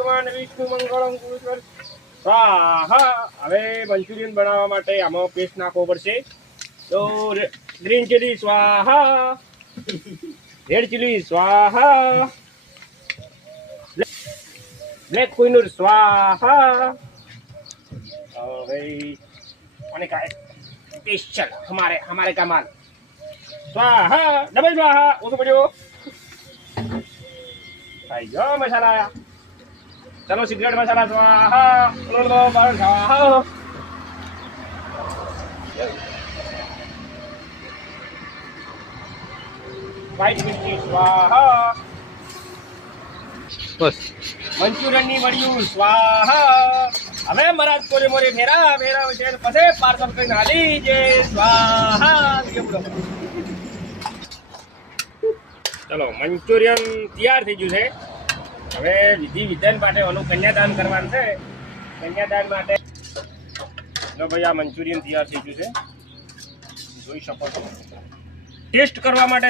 ભગવાન વિષ્ણુ મંગળમ કુરુષ્વર સ્વાહા. હવે મંચુરિયન બનાવવા માટે આમાં પેસ્ટ નાખવો પડશે. તો ગ્રીન ચીલી સ્વાહા, રેડ ચીલી સ્વાહા, બ્લેક ક્વિનોર स्वाहा. भाई पानी का स्पेशल हमारे का माल स्वाहा, डबल स्वाहा. वो तो बढ़ियो भाई जो मसाला आया. चलो सिगरेट मसाला स्वाहा, स्वाहा, व्हाइट मिर्ची स्वाहा. बस मंचूरियन ની મળ્યું સ્વાહા. હવે મરાદ કોરે મોરે ફેરા ફેરા છે પછી પાર્સલ કરીને હાલી જે સ્વાહા. ચલો મંચુરિયન તૈયાર થઈ ગયું છે. હવે વિધિ વિધાન માટે ઓનું કન્યાદાન કરવાનું છે. કન્યાદાન માટે જો ભાઈ આ મંચુરિયન તૈયાર થઈ ગયું છે, જોઈ શકો છો. ટેસ્ટ કરવા માટે